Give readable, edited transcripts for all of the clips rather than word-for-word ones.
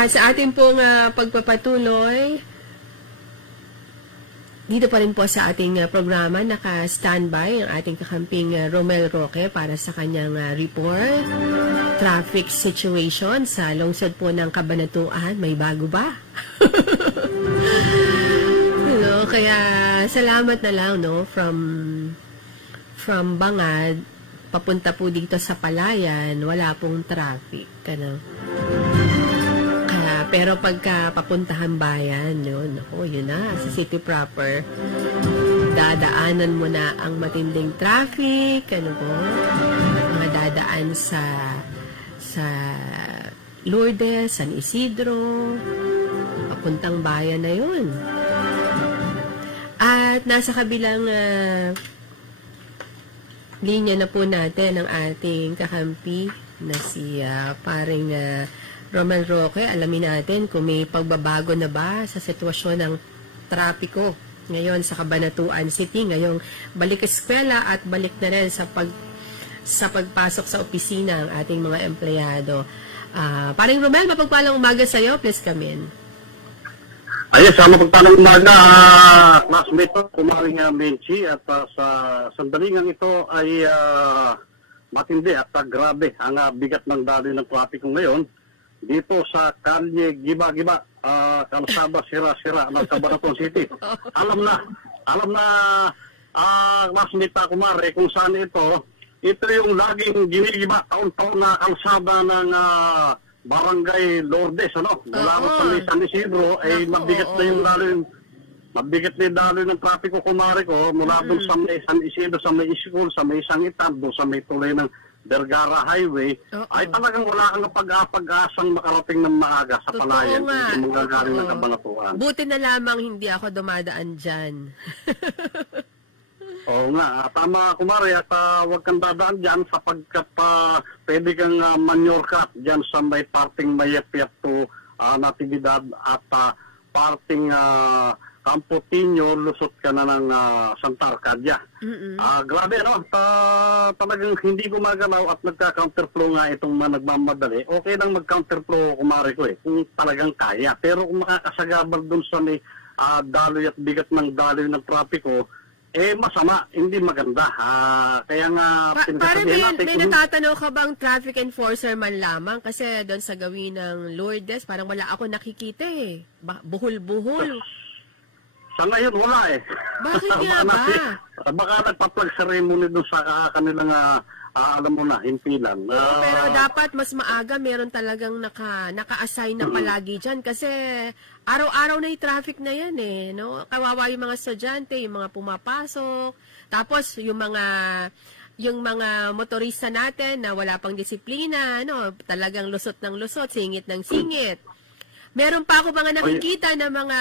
Sa ating pong pagpapatuloy, dito pa rin po sa ating programa, naka-standby ang ating kakamping Romel Roque para sa kanyang report. Traffic situation sa lungsod po ng Cabanatuan. May bago ba? No, kaya salamat na lang, no, from Bangad papunta po dito sa Palayan, wala pong traffic, ano. Pero pagka papuntahan bayan, yun na, sa city proper, dadaanan mo na ang matinding traffic, ano po, mga dadaan sa Lourdes, San Isidro, papuntang bayan na yun. At nasa kabilang linya na po natin ang ating kakampi na si paring Romel Roque. Alamin natin kung may pagbabago na ba sa sitwasyon ng trapiko ngayon sa Cabanatuan City. Ngayong balik eskwela at balik na rin sa pagpasok sa opisina ang ating mga empleyado. Paring Romel, mapagpalang umaga sa iyo. Please come in. Ayos, mapagpalang umaga, classmate, kumaring Menchi, at sa sandalingan ito ay matindi at grabe ang bigat ng daloy ng trapiko ngayon dito sa kalye Giba-Giba, kalsada sira-sira ng Cabanatuan City. Alam na, classmate pa kumare kung saan ito yung laging ginigiba taon-taon na kalsada ng Barangay Lourdes, ano? Mula sa may San Isidro, ay mabigat na yung daloy ng trapiko kumare ko, mula doon sa may San Isidro, sa may school, sa may Sangitan, doon sa may tulay ng Vergara Highway, ay talagang wala kang pag-asang makarating ng maaga sa Palayan kung magagaling ng Cabanatuan. Buti na lamang hindi ako dumadaan dyan. Oo nga, tama kumare, at huwag kang dadaan dyan sapagkat pwede kang manyorkat dyan sa may parting Mayapyat to Natividad at parting Campotinho, lusot ka na ng Santa Arcadia. Grabe, no? Talagang hindi gumagalaw at nagka-counterflow nga itong nagmamadali. Okay lang mag-counterflow, kumari ko kung talagang kaya. Pero kung makakasagabal dun sa may daloy at bigat ng daloy ng trapiko, masama, hindi maganda. Kaya nga, parang may natatanaw ka bang traffic enforcer man lamang? Kasi doon sa gawin ng Lourdes, parang wala ako nakikita buhol-buhol. Sa ngayon, wala Bakit nga ba? Baka nagpa-plug ceremony doon sa kanilang, alam mo na, himpilan. Pero dapat mas maaga meron talagang naka-assign na palagi dyan. Kasi araw-araw na yung traffic na yan no? Kawawa yung mga estudyante, yung mga pumapasok. Tapos yung mga motorista natin na wala pang disiplina, talagang lusot ng lusot, singit ng singit. Meron pa ako mga nakikita na mga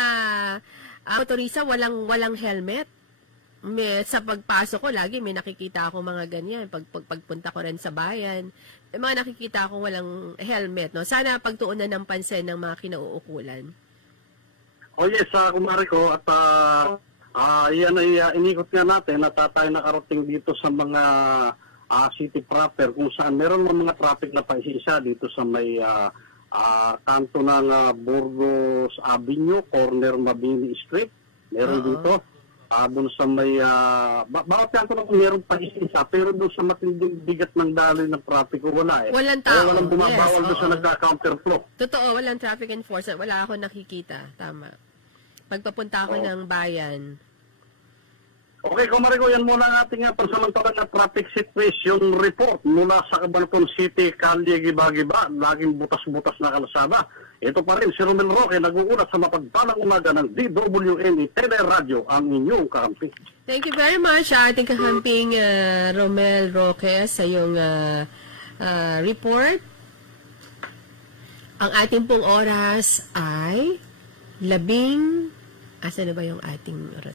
motorista walang helmet. Sa pagpasok ko, lagi may nakikita ako mga ganyan. Pagpunta ko rin sa bayan, may mga nakikita ako walang helmet. No? Sana pagtuunan ng pansin ng mga kinauukulan. Yes, kumari ko, at yan ay inikot nga natin at tayo nakarating dito sa mga city proper kung saan meron mga traffic na paisisa dito sa may kanto ng Burgos Avenue, corner Mabini Street. Meron dito. Doon sa may, bawat kanto na meron pa isa, pero doon sa matinding bigat ng daloy ng trapiko, wala Walang tao. Walang bumabawal doon sa nagka-counterflow. Totoo, walang traffic enforcer. Wala ako nakikita. Tama. Pagpapunta ako ng bayan. Okay, Kumarigo, yan muna ang ating pansamantalang na traffic situation report mula sa Cabanatuan City, kalye Giba-Giba, laging butas-butas na kalsada. Ito pa rin si Romel Roque, nag-uulat sa mapagpalang umaga ng DWNE Teleradio, ang inyong kakampi. Thank you very much, ating kakamping Romel Roque, sa iyong report. Ang ating pong oras ay asa na ba yung ating oras?